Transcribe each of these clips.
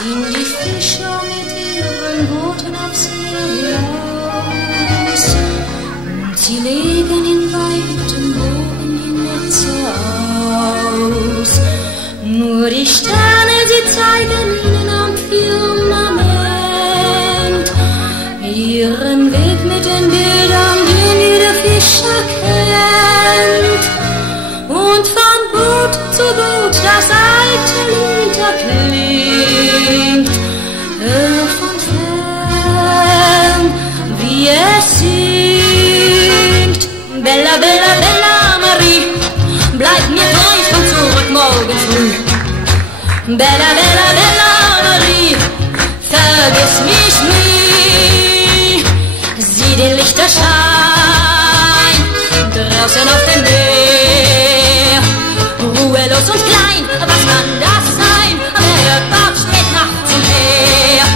ziehen die Fischer mit ihren Booten aufs Meer hinaus. Und sie legen in weiten Bogen die Netze aus. Nur die Sterne, sie zeigen ihnen am Firmament ihren Weg mit den Bildern, den jeder Fischer kennt. Und von Boot zu Boot das alte Lied erklingt. Hör von fern, wie es singt. Bella, Bella, Bella Marie, bleib mir treu, ich komm zurück morgen früh. Bella, Bella, Bella Marie, vergiss mich nie. Sieh den Lichterschein draußen auf dem Meer. Ruhelos und klein, was kann das sein? Wer baut spät nachts umher?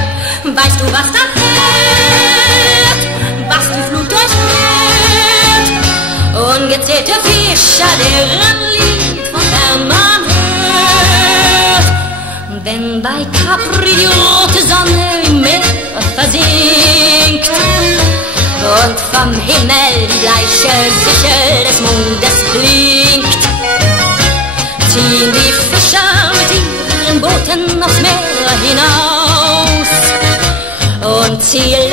Weißt du, was da fährt? Was die Flut durchquert? Ungezählte Fischer, deren Lied von fern man hört. Wenn bei Capri die rote Sonne im Meer versinkt und vom Himmel die bleiche Sichel des Mondes blinkt, ziehen die Fischer mit ihren Booten aufs Meer hinaus und ziehen